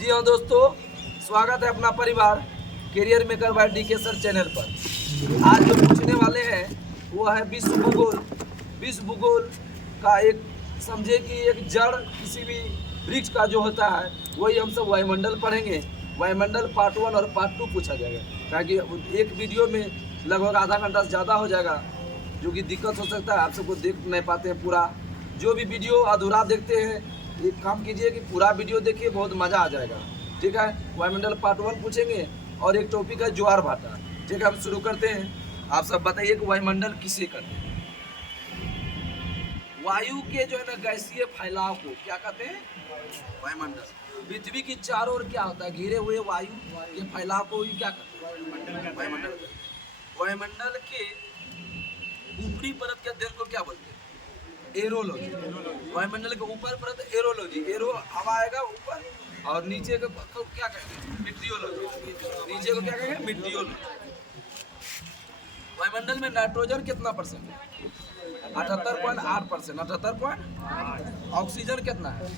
जी हाँ दोस्तों, स्वागत है अपना परिवार career maker by DK sir channel पर। आज जो पूछने वाले हैं वो है विश्व भूगोल। विश्व भूगोल का एक समझे कि एक जड़ किसी भी वृक्ष का जो होता है वही हम सब वायुमंडल पढ़ेंगे। वायुमंडल पार्ट 1 और पार्ट 2 पूछा जाएगा, ताकि एक वीडियो में लगभग आधा घंटा से ज़्यादा हो जाएगा, जो कि दिक्कत हो सकता है, आप सबको देख नहीं पाते हैं पूरा। जो भी वीडियो अधूरा देखते हैं, एक काम कीजिए कि पूरा वीडियो देखिए, बहुत मज़ा आ जाएगा। ठीक है, वायुमंडल पार्ट 1 पूछेंगे और एक टॉपिक है ज्वार भाटा। ठीक है, हम शुरू करते हैं। आप सब बताइए कि वायुमंडल किसे कहते हैं? वायु के जो है ना गैसीय फैलाव को क्या कहते हैं? वायुमंडल। पृथ्वी की चारों ओर क्या होता है? घिरे हुए वायु के फैलाव को ही क्या कहते हैं? वायुमंडल। वायुमंडल के ऊपरी परत के अध्ययन को क्या बोलते हैं? एरोलॉजी। वायुमंडल के ऊपर परत एरोलॉजी, एरो हवा आएगा ऊपर, और नीचे को क्या कहेंगे? मिट्रियोलॉजी। नीचे को क्या कहेंगे? मिट्रियोलॉजी। वायुमंडल में नाइट्रोजन कितना परसेंट है? 78.8%। 78. ऑक्सीजन कितना है?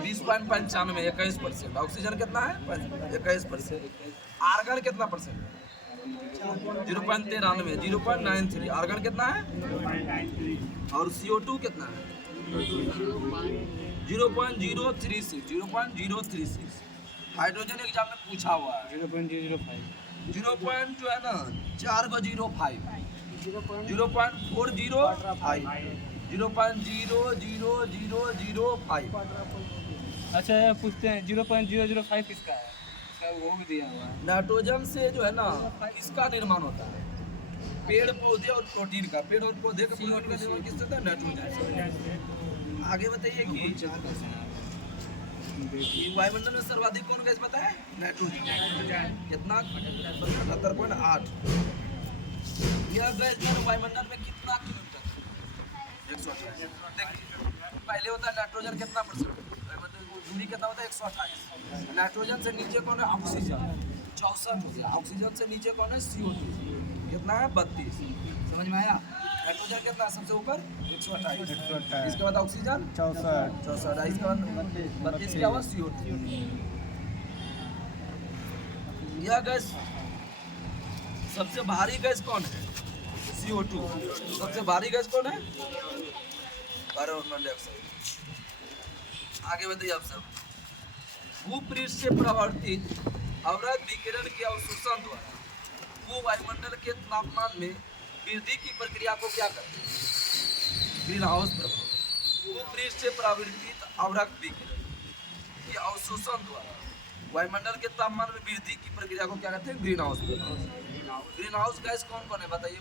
20.95, 21%। ऑक्सीजन कितना है? 21%। आर्गन कितना परसेंट है? 0.93, 0.93। आर्गन कितना है? और CO2 कितना है? 0.036, 0.036। हाइड्रोजन एग्जाम में पूछा हुआ है 0.005, 0. जो है ना 4 को 0.5, 0.405, 0.00005। अच्छा पूछते हैं 0.005 किसका है? इसका वो भी दिया हुआ है। नाइट्रोजन से जो है ना इसका निर्माण होता है, पेड़ पौधे और प्रोटीन का। पेड़ और पौधे का प्रोटीन का निर्माण किससे होता है? नाइट्रोजन। आगे बताइए कि वायुमंडल में सर्वाधिक कौन गैस पता है? नाइट्रोजन। कितना? 77.8। यह गैस जो है वायुमंडल में कितना किलोमीटर? 128। देखिए, पहले होता है नाइट्रोजन कितना परसेंट? दूरी कितना होता है? 128। नाइट्रोजन से नीचे कौन है? ऑक्सीजन 64 हो गया। ऑक्सीजन से नीचे कौन है? CO2 कितना है? 32। समझ में आया? नाइट्रोजन कितना है सबसे ऊपर? 128। इसके बाद ऑक्सीजन 64। इसके बाद 32 क्या हुआ? CO2। यह गैस सबसे भारी गैस कौन है? CO2। सबसे भारी गैस कौन है? Carbon dioxide. आगे बताइए आप सब। भूपृष्ठ से प्रवर्तित अवरक्त विकिरण के अवशोषण द्वारा वो वायुमंडल के तापमान में वृद्धि की प्रक्रिया को क्या करते हैं? ग्रीन हाउस प्रभाव। भूपृष्ठ से प्रवर्तित अवरक्त विकिरण के अवशोषण द्वारा वायुमंडल के तापमान में वृद्धि की प्रक्रिया को क्या कहते हैं? ग्रीन हाउस प्रभाव। ग्रीन हाउस गैस कौन कौन है बताइए?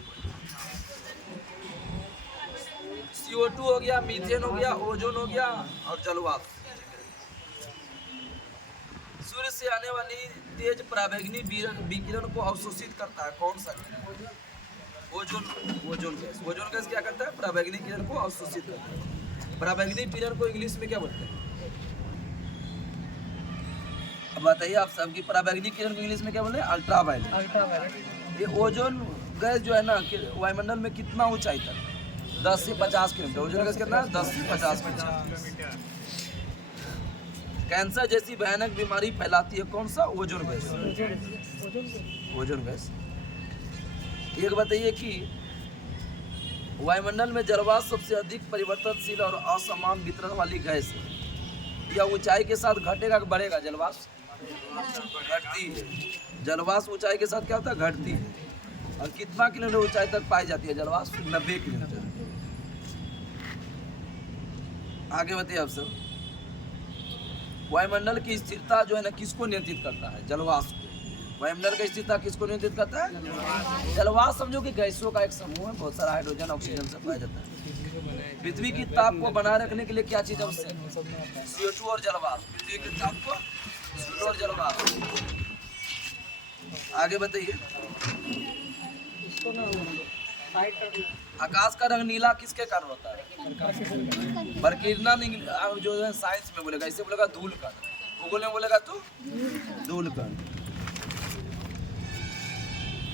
CO2 हो गया, मीथेन हो गया, ओजोन हो गया और जलवाष्प। सूर्य से आने वाली तेज पराबैंगनी विकिरण को अवशोषित करता है कौन सा? Ozone gas. ओजोन गैस क्या करता है? पराबैंगनी किरण को अवशोषित करता है। पराबैंगनी किरण को इंग्लिश में क्या बोलते हैं? अब बताइए आप सब की पराबैंगनी किरण को इंग्लिश में क्या बोलते हैं? अल्ट्रावायलेट। ये ओजोन गैस जो है ना वायुमंडल में कितना ऊंचाई तक? 10 से 50 किलोमीटर। ओजोन गैस कितना है? 10 से 50 किलोमीटर। कैंसर जैसी भयानक बीमारी फैलाती है कौन सा? Ozone gas. Ozone gas. एक बताइए कि वायुमंडल में जलवाष्प सबसे अधिक परिवर्तनशील और असमान वितरण वाली गैस है। यह ऊंचाई के साथ घटेगा कि बढ़ेगा? जलवाष्प घटती है। जलवाष्प ऊंचाई के साथ क्या होता है? घटती है। और कितना किलोमीटर ऊंचाई तक पाई जाती है जलवाष्प? 90 किलोमीटर। आगे बताइए आप सब। वायुमंडल की स्थिरता जो है ना किसको नियंत्रित करता है? जलवाष्प को। वायुमंडल की स्थिरता किसको नियंत्रित करता है? जलवाष्प समझो कि गैसों का एक समूह है, बहुत सारा हाइड्रोजन ऑक्सीजन से पाया जाता है। पृथ्वी की ताप को बनाए रखने के लिए क्या चीज आवश्यक है? CO2 और जलवाष्प। पृथ्वी के ताप को CO2 और जलवाष्प। आगे बताइए। आकाश का रंग नीला किसके कारण होता है? प्रकीर्णन जो है साइंस में बोलेगा, इसे बोलेगा धूलकण। भूगोल में बोलेगा तो धूलकण।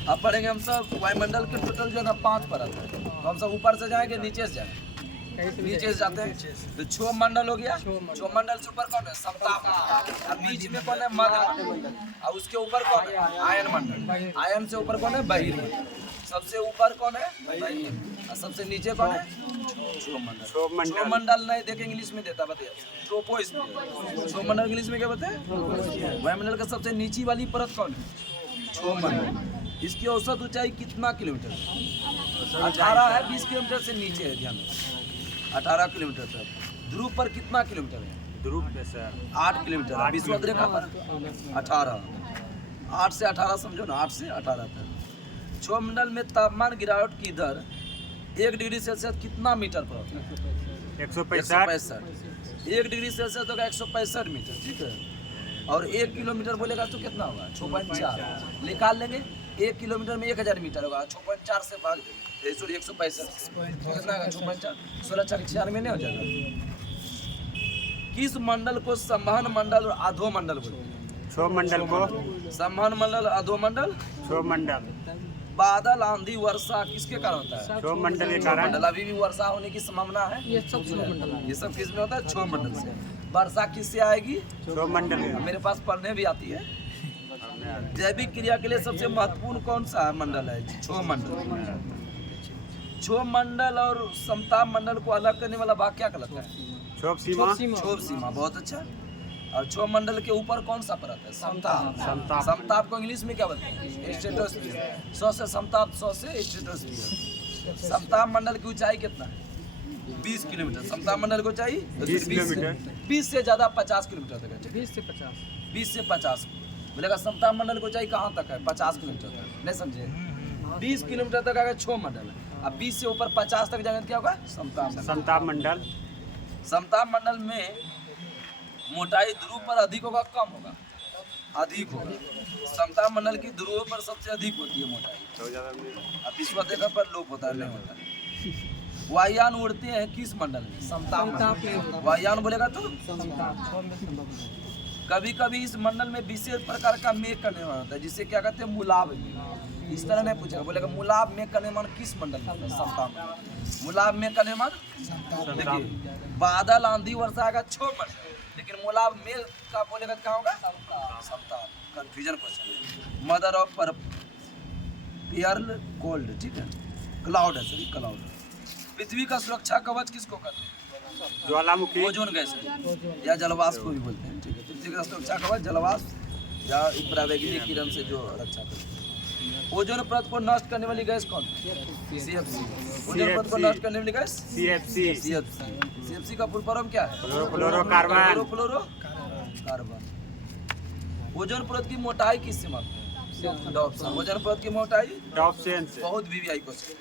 अब पढ़ेंगे हम सब वायुमंडल के टोटल जो है ना 5 परत है। तो हम सब ऊपर से जाएंगे नीचे से जाएंगे। नीचे से जाते हैं तो छो मंडल हो गया। छो मंडल से ऊपर कौन है? समताप मंडल। और बीच में कौन है? मध्य मंडल। और उसके ऊपर कौन है? आयन मंडल। आयन से ऊपर कौन है? बहिर्मंडल। सबसे ऊपर कौन है? बहिर्मंडल। और सबसे नीचे कौन है? छो मंडल। छो मंडल नहीं देखे इंग्लिश में देता बताइए, ट्रोपोस्फियर। छो मंडल इंग्लिश में क्या बताए? वायुमंडल का सबसे नीची वाली परत कौन है? छो मंडल। इसकी औसत ऊंचाई कितना किलोमीटर है? 18 है। 20 किलोमीटर से नीचे है, ध्यान रखो 18 किलोमीटर तक। ध्रुव पर कितना किलोमीटर है? ध्रुव पे सर 8 किलोमीटर। विषुवत रेखा पर 18। 8 से 18 समझो ना, 8 से 18 तक। छो मंडल में तापमान गिरावट की दर 1 डिग्री सेल्सियस कितना मीटर पर होता है? 165। 1 डिग्री सेल्सियस होगा 165 मीटर, ठीक है। और 1 किलोमीटर बोलेगा तो कितना होगा? 6.4 निकाल लेंगे। 1 किलोमीटर में 1000 मीटर होगा, 6.4 से भाग देंगे, सॉरी 165 कितना होगा? 6.4 16 4 96 नहीं हो जाएगा। किस मंडल को संवहन मंडल और अधो मंडल बोलते हैं? छो मंडल को संवहन मंडल, अधो मंडल। छो मंडल। बादल, आंधी, वर्षा किसके कारण होता है? छो मंडल के कारण। मंडल अभी भी वर्षा होने की संभावना है। ये सब किस में होता है? छो मंडल से। वर्षा किससे आएगी? छो मंडल। मेरे पास पढ़ने भी आती है। जैविक क्रिया के लिए सबसे महत्वपूर्ण कौन सा मंडल है? छो मंडल। छो मंडल और समताप मंडल को अलग करने वाला भाग क्या कहलाता है? क्षोभ सीमा। क्षोभ सीमा, बहुत अच्छा। और छो मंडल के ऊपर कौन सा परत है? समताप। समताप। समताप को इंग्लिश में क्या बोलते हैं? स्ट्रेटोस्फीयर। 100 से समताप, 100 से स्ट्रेटोस्फीयर। समताप मंडल की ऊंचाई कितना है? 20 किलोमीटर। समताप मंडल की ऊंचाई 20 किलोमीटर। 20 से ज्यादा 50 किलोमीटर तक है। 20 से 50। 20 से 50 बोलेगा। समताप मंडल की ऊंचाई कहाँ तक है? 50 किलोमीटर तक। नहीं समझे? 20 किलोमीटर तक अगर छो मंडल है, अब 20 से ऊपर 50 तक जाएंगे तो क्या होगा? समताप मंडल। समताप मंडल। समताप मंडल में मोटाई ध्रुव पर अधिक होगा, कम होगा? अधिक होगा। समताप मंडल की ध्रुवों पर सबसे अधिक होती है मोटाई, अब विषुवत रेखा पर लोप होता है, नहीं होता है। वायुयान उड़ते हैं किस मंडल में? समताप मंडल। वायुयान बोलेगा तो कभी कभी इस मंडल में विशेष प्रकार का मेघ का निर्माण होता है, जिसे क्या कहते हैं? मुलाब मेघ। इस तरह नहीं पूछेगा, बोलेगा मुलाब मेघ का निर्माण किस मंडल में होता है? समताप मंडल। मुलाब मेघ का निर्माण देखिए, बादल, आंधी, वर्षा आएगा छो मंडल, लेकिन मुलाब मेघ का बोलेगा कहाँ होगा? समताप। Confusion question. Mother of pearl cold, ठीक है, क्लाउड है, सॉरी क्लाउड। पृथ्वी का सुरक्षा कवच किसको कहते हैं? ज्वालामुखी। ओजोन गैस या जलवाष्प को भी बोलते हैं, ठीक है। पृथ्वी का सुरक्षा कवच जलवाष्प या परावैद्युतिक किरण से जो रक्षा करते हैं। ओजोन परत को नष्ट करने वाली गैस कौन? CFC। ओजोन परत को नष्ट करने वाली गैस CFC। CFC का फुल फॉर्म क्या है? क्लोरोफ्लोरोकार्बन। क्लोरोफ्लोरोकार्बन। ओजोन परत की मोटाई किससे मापते हैं? डॉप्स। ओजोन परत की मोटाई डॉप्सन से। बहुत VVI क्वेश्चन।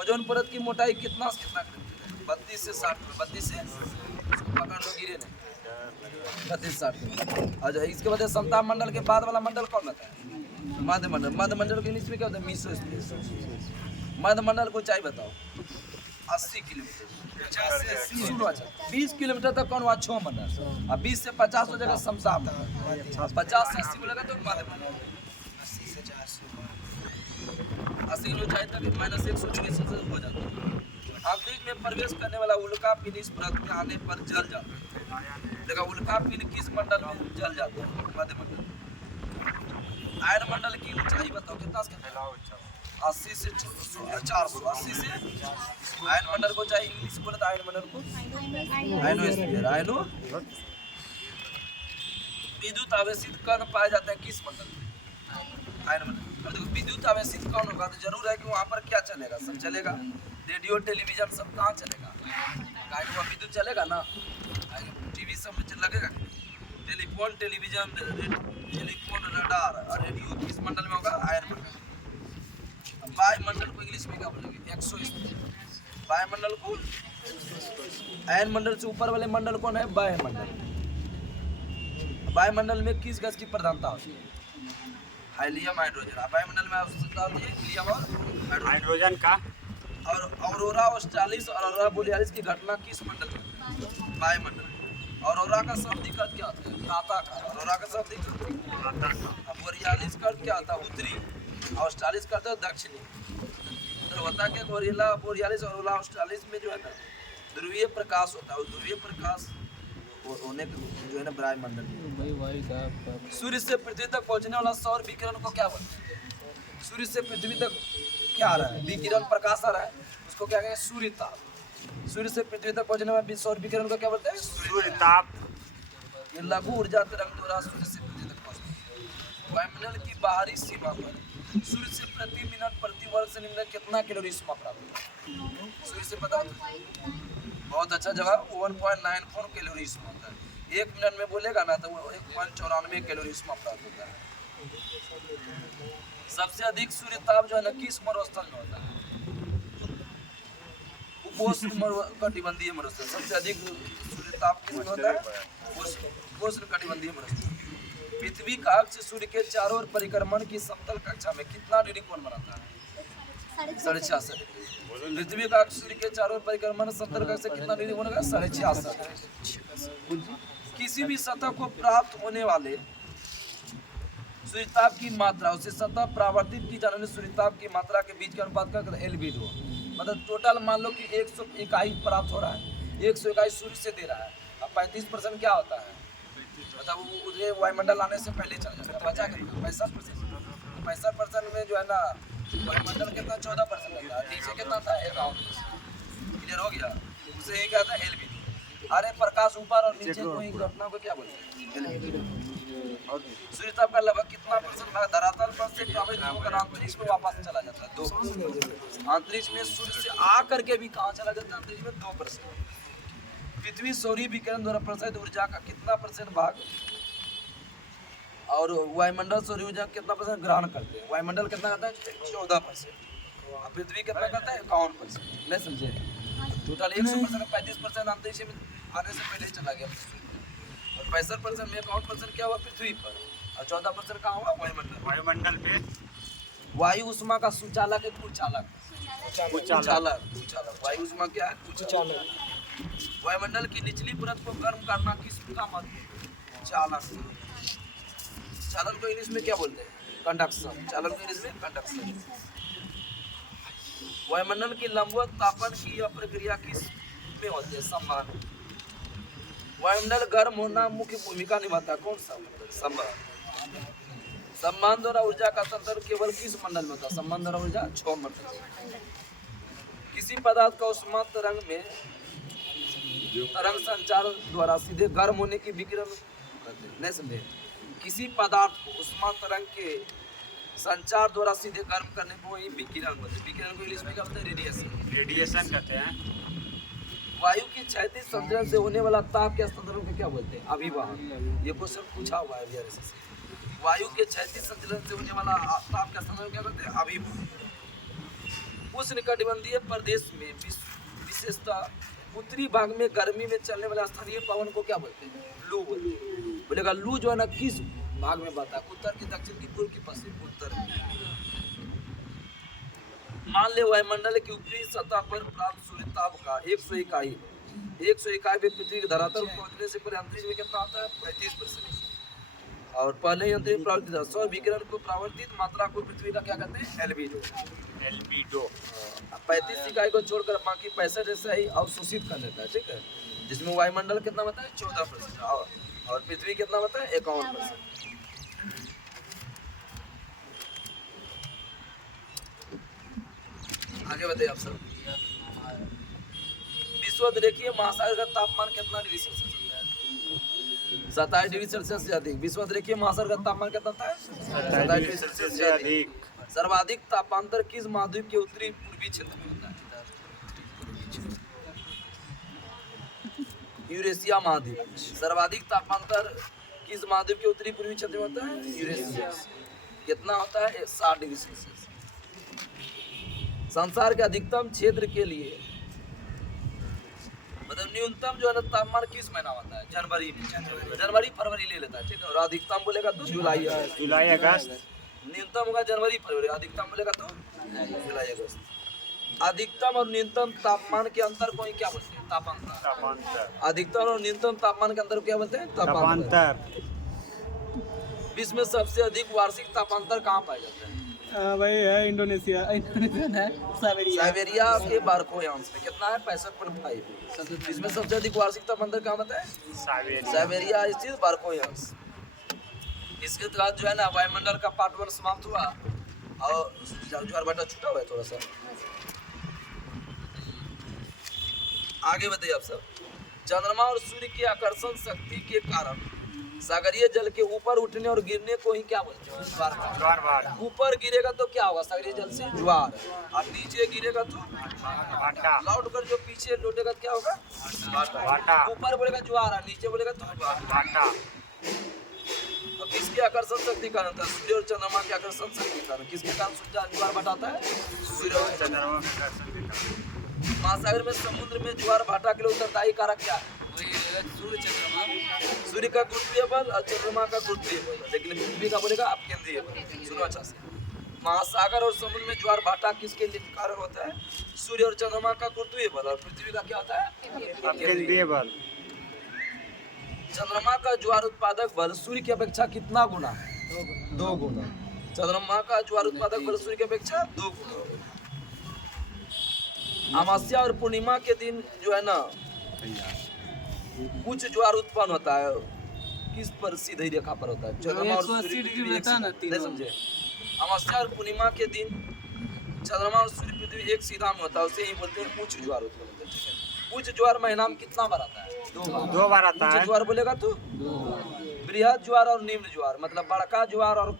ओजोन परत की मोटाई कितना से कितना किलोमीटर? 32 से 60। 32 से पकड़ लो, गिरे नहीं। 32 से 60। अच्छा, इसके बाद समताप मंडल के बाद वाला मंडल कौन होता है? मध्य मंडल। मध्य मंडल के इंग्लिश में क्या होता है? मेसोस्फीयर। मध्य मंडल को ऊंचाई बताओ। 80 किलोमीटर। 50 से 80 सुनो। अच्छा, 20 किलोमीटर तक कौन हुआ? छो मंडल। अब 20 से 50 हो जाएगा समताप मंडल। 50 से 80 बोलेगा तो मध्य मंडल। 80 ऊंचाई तक -100 डिग्री सेल्सियस हो जाता है। अंतरिक्ष में प्रवेश करने वाला उल्का पिंड इस परत में आने पर जल जाता है। देखा, उल्का पिंड किस मंडल में जल जाता है? मध्य मंडल। आयन मंडल की ऊंचाई बताओ कितना से कितना? 80 से 400। 80 से आयन मंडल को चाहिए, इंग्लिश बोले तो आयन मंडल को आयनोस्फीयर। आयनो विद्युत आवेशित कण पाए जाते हैं किस मंडल में? आयन मंडल। अब देखो, विद्युत आवेशित कौन होगा तो जरूर है कि वहाँ पर क्या चलेगा? सब चलेगा। रेडियो, टेलीविजन सब कहाँ चलेगा? वहाँ विद्युत चलेगा ना, टीवी सब में लगेगा। टेलीफोन, टेलीविजन, टेलीफोन, रडार और रेडियो किस मंडल में होगा? आयन मंडल। वायुमंडल को इंग्लिश में क्या बोलेंगे? एक्सोस्फीयर। वायुमंडल को आयन मंडल से ऊपर वाले मंडल कौन है? वायुमंडल। वायुमंडल में किस गैस की प्रधानता होती है? हाइलियम, हाइड्रोजन। वायुमंडल में आवश्यकता होती है हीलियम और हाइड्रोजन का। और ऑरोरा ऑस्ट्रालिस और ऑरोरा बोरियालिस की घटना किस मंडल में? वायुमंडल। ऑरोरा का शाब्दिक अर्थ क्या होता है? प्रातःकाल। ऑरोरा का शाब्दिक अर्थ। बोरियालिस का अर्थ क्या होता है? उत्तरी। ऑस्ट्रालिस का अर्थ है दक्षिणी। ध्रुवता के बोरियालिस और ओला ऑस्ट्रालिस में जो है ना ध्रुवीय प्रकाश होता है, ध्रुवीय प्रकाश होने जो है ना ब्रह्मांडल में। भाई भाई साहब सूर्य से पृथ्वी तक पहुंचने वाला सौर विकिरण को क्या बोलते हैं? सूर्य से पृथ्वी तक क्या आ रहा है? विकिरण प्रकाश आ रहा है, उसको क्या कहेंगे? सूर्य ताप। सूर्य से पृथ्वी तक पहुंचने वाले सौर विकिरण को क्या बोलते हैं? सूर्य ताप। ये लघु ऊर्जा तरंग द्वारा सूर्य से पृथ्वी तक पहुंचती है। वायुमंडल की बाहरी सीमा पर सूर्य से प्रति मिनट प्रति वर्ग सेंटीमीटर कितना कैलोरी ऊष्मा प्राप्त होता है? सूर्य से पता होता है? बहुत अच्छा जवाब, 1.94 कैलोरी ऊष्मा होता है। 1 मिनट में बोलेगा ना तो वो 1.94 कैलोरी ऊष्मा प्राप्त होता है। सबसे अधिक सूर्य ताप जो है ना किस मरुस्थल में होता है? उपोष्णकटिबंधीय मरुस्थल। सबसे अधिक सूर्य ताप किस में होता है? उपोष्णकटिबंधीय मरुस्थल। पृथ्वी का अक्ष सूर्य के चारों ओर परिक्रमण की समतल कक्षा में कितना डिग्री कोण बनाता है? 66 डिग्री। पृथ्वी का अक्ष सूर्य के चारों ओर परिक्रमण समतल कक्षा से कितना डिग्री कोण होगा? 66। किसी भी सतह को प्राप्त होने वाले सूर्यताप की मात्रा उसे सतह परावर्तित की जाने वाली सूर्यताप की मात्रा के बीच का अनुपात का एल्बिडो। मतलब टोटल मान लो कि 100 इकाई प्राप्त हो रहा है, 100 इकाई सूर्य से दे रहा है, अब 35% क्या होता है? मतलब उसे वायुमंडल आने से पहले चल जाता है, बचा कितना? 65%। 65% में जो है ना वायुमंडल कितना? 14% होता है। नीचे कितना था? 51%। क्लियर हो गया? उसे ये क्या था? एल्बिडो। अरे प्रकाश ऊपर और नीचे को ही घटना को क्या बोलते हैं? एल्बिडो। सूर्यताप का लगभग कितना % भाग धरातल पर से प्रभावित होकर अंतरिक्ष में वापस चला जाता है? 2%। अंतरिक्ष में सूर्य से आकर के भी कहाँ चला जाता है? अंतरिक्ष में 2%। पृथ्वी सौरीय विकिरण द्वारा प्रसारित ऊर्जा का कितना % भाग और वायुमंडल सौर ऊर्जा कितना % ग्रहण करते हैं? वायुमंडल कितना करता है? 14%। और पृथ्वी कितना करता है? 51%। नहीं समझे? टोटल 100% 35% अंतरिक्ष में आने से पहले ही चला गया और 65% में 51% क्या हुआ? पृथ्वी पर। और 14% कहाँ हुआ? वायुमंडल। वायुमंडल पे वायु उष्मा का सुचालक है कुचालक। कुचालक। वायु उष्मा क्या है? कुचालक। वायुमंडल की निचली परत को गर्म करना किस का महत्व? चालक। चालन को इंग्लिश में क्या बोलते हैं? कंडक्शन। चालन को इंग्लिश में कंडक्शन। वायुमंडल की लंबवत तापन की यह प्रक्रिया किस में होती है? सम्मान। वायुमंडल गर्म होना मुख्य भूमिका निभाता है, कौन सा? सम्मान। सम्मान द्वारा ऊर्जा का संतरण केवल किस मंडल में होता है? सम्मान द्वारा ऊर्जा 6 मंडल। किसी पदार्थ का उष्मा तरंग में तरंग संचार द्वारा सीधे गर्म होने की विकिरण करते हैं। नहीं समझे? किसी पदार्थ को उष्मा तरंग के संचार द्वारा सीधे गर्म करने को ही विकिरण बोलते हैं। विकिरण को इंग्लिश में क्या बोलते हैं? रेडिएशन। रेडिएशन कहते हैं। वायु की क्षैतिज संचलन से होने वाला ताप के हस्तांतरण को क्या बोलते हैं? अभिवहन। ये क्वेश्चन पूछा हुआ है VRS से। वायु के क्षैतिज संचलन से होने वाला ताप के हस्तांतरण क्या बोलते हैं? अभिवहन। उष्णकटिबंधीय प्रदेश में विशेषतः उत्तरी भाग में गर्मी में चलने वाला स्थानीय पवन को क्या बोलते हैं? लू बोलते हैं। बोलेगा लू जो है ना किस भाग में बहता है? उत्तर की, दक्षिण की, पूर्व की, पश्चिम? उत्तर। मान ले वायुमंडल की ऊपरी सतह पर प्राप्त सूर्यताप का 100 इकाई में पृथ्वी के धरातल पहुंचने से पहले अंतरिक्ष में कितना आता है? 35%। और पहले ही अंतरिक्ष परावर्तित सौर विकिरण को परावर्तित मात्रा को पृथ्वी का क्या कहते हैं? एल्बिडो। 35 इकाई को छोड़कर बाकी 65 जैसा ही अवशोषित कर लेता है। ठीक है, जिसमें वायुमंडल कितना बताया? 14% और पृथ्वी कितना बताया? 51%। आगे बताइए आप सब। विश्वरेखीय महासागर का तापमान कितना डिग्री सेल्सियस होता है? 27 डिग्री सेल्सियस से अधिक। विश्वरेखीय महासागर का तापमान कितना होता है? 27 डिग्री सेल्सियस से अधिक। सर्वाधिक तापांतर किस महाद्वीप के उत्तरी पूर्वी क्षेत्र में होता है? यूरेशिया महाद्वीप। सर्वाधिक तापांतर किस महाद्वीप के उत्तरी पूर्वी क्षेत्र में होता है? यूरेशिया। कितना होता है? 60 डिग्री सेल्सियस। संसार के अधिकतम क्षेत्र के लिए मतलब न्यूनतम जो है ना तापमान किस महीना होता है? जनवरी में। जनवरी फरवरी ले लेता है। ठीक है, और अधिकतम बोलेगा तो जुलाई अगस्त। न्यूनतम होगा जनवरी फरवरी, अधिकतम बोलेगा तो जुलाई अगस्त। अधिकतम और न्यूनतम तापमान के अंतर को ही क्या बोलते हैं? तापांतर। अधिकतम और न्यूनतम तापमान के अंतर को क्या बोलते हैं? तापांतर। विश्व में सबसे अधिक वार्षिक तापांतर कहाँ पाया जाता है? भाई है इंडोनेशिया है साइबेरिया के बारकोयांस में कितना है 65.5। इसमें सबसे अधिक वार्षिक तापमान कहाँ बताए? साइबेरिया साइबेरिया स्थित बारकोयांस। इसके बाद जो है ना वायुमंडल का पार्ट 1 समाप्त हुआ और ज्वार भाटा छूटा हुआ है थोड़ा सा। आगे बताइए आप सब। चंद्रमा और सूर्य की आकर्षण शक्ति के कारण सागरीय जल के ऊपर उठने और गिरने को ही क्या बोलते हैं? ज्वार भाटा। ज्वार भाटा ऊपर गिरेगा तो क्या होगा? सागरीय जल से ज्वार, और नीचे गिरेगा तो भाटा लौट कर जो पीछे लौटेगा तो क्या होगा? भाटा। भाटा ऊपर बोलेगा ज्वार और नीचे बोलेगा तो भाटा। भाटा अब किसके आकर्षण शक्ति कारण था? सूर्य और चंद्रमा के आकर्षण शक्ति कारण। किसके कारण सूर्य ज्वार भाटा आता है? सूर्य और चंद्रमा के दर्शन दिखा। महासागर में समुद्र में ज्वार भाटा के लिए उत्तरदायी कारक क्या है? सूर्य चंद्रमा सूर्य का गुरुत्वीय बल और चंद्रमा का गुरुत्वीय बल, लेकिन पृथ्वी का बोलेगा अपकेंद्रीय बल। सुनो अच्छा से। महासागर और समुद्र में ज्वार भाटा किसके लिए कारण होता है? सूर्य और चंद्रमा का गुरुत्वीय बल, और पृथ्वी का क्या होता है? केंद्रीय बल। चंद्रमा का ज्वार उत्पादक बल सूर्य की अपेक्षा कितना गुना? 2 गुना। चंद्रमा का ज्वार उत्पादक बल सूर्य की अपेक्षा 2 गुना। अमावस्या और पूर्णिमा के दिन जो है ना कुछ ज्वार उत्पन्न होता है। किस पर? सीधी रेखा पर होता है। चंद्रमा और सूर्य पृथ्वी एक सीधा- नहीं समझे? अमावस्या और पूर्णिमा के दिन चंद्रमा और सूर्य पृथ्वी एक सीधा में होता है, उसे ही बोलते हैं उच्च ज्वार उत्पन्न होता है। ठीक है? उच्च ज्वार महीना में कितना बार आता है? 2 बार। 2 बार आता उच्च है। ज्वार बोलेगा तो बृहद ज्वार और निम्न ज्वार, मतलब बड़का ज्वार और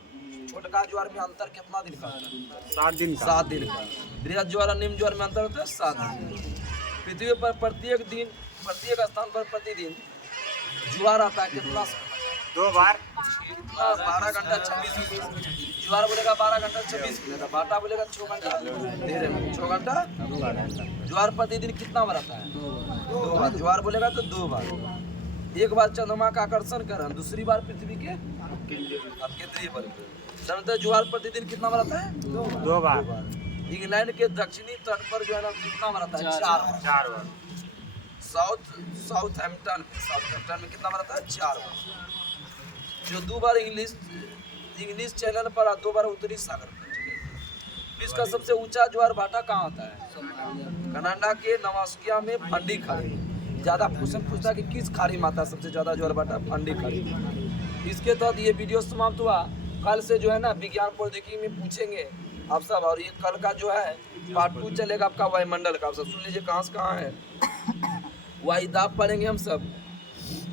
छोटका ज्वार में अंतर कितना दिन का होता है? 7 दिन का। 7 दिन का। बृहद ज्वार और निम्न ज्वार में अंतर होता है 7 दिन। पृथ्वी पर प्रत्येक स्थान पर प्रतिदिन ज्वार आता है कितना समय? 2 बार। कितना? 12 घंटा 26 मिनट। ज्वार बोलेगा 12 घंटा 26 मिनट, भाटा बोलेगा 6 घंटा 13 मिनट। 6 घंटा। ज्वार प्रतिदिन कितना बार आता है? 2 बार। ज्वार बोलेगा तो 2 बार। एक बार चंद्रमा का आकर्षण कारण, दूसरी बार पृथ्वी के केंद्रीय बल। साधारणतः ज्वार प्रतिदिन कितना बार आता है? 2 बार। इंग्लैंड के दक्षिणी तट पर जो है ना कितना बार आता है? 4 बार। 4 बार। साउथहैम्पटन में कितना बार आता है? 4 बार। जो 2 बार इंग्लिश चैनल पर और 2 बार उत्तरी सागर पर। ठीक है? विश्व का सबसे ऊंचा ज्वार भाटा कहाँ होता है? कनाडा के नवास्किया में फंडी खाड़ी। ज्यादा क्वेश्चन पूछता है कि किस खाड़ी में आता है सबसे ज्यादा ज्वार भाटा? फंडी खाड़ी। इसके तहत ये वीडियो समाप्त हुआ। कल से जो है ना विज्ञान प्रौद्योगिकी में पूछेंगे आप सब, और ये कल का जो है पार्ट 2 चलेगा आपका वायुमंडल का। आप सब सुन लीजिए कहाँ से कहाँ है। वायु दाब पढ़ेंगे हम सब,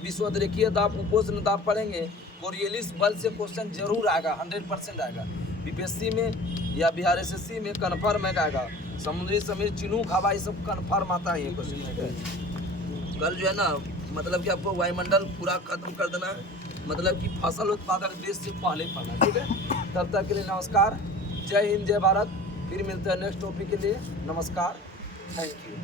विश्वोत्तरीय दाब, उपोष्ण दाब पढ़ेंगे। कोरियलिस बल से क्वेश्चन जरूर आएगा, 100% आएगा। बीपीएससी में या बिहार एसएससी में कन्फर्म आएगा। समुद्री समीर, चिनूक हवा, ये सब कन्फर्म आता है ये क्वेश्चन। कल जो है ना मतलब कि आपको वायुमंडल पूरा खत्म कर देना है, मतलब कि फसल उत्पादक देश से पहले पढ़ना है। ठीक है? तब तक के लिए नमस्कार। जय हिंद, जय भारत। फिर मिलते हैं नेक्स्ट टॉपिक के लिए। नमस्कार, थैंक यू।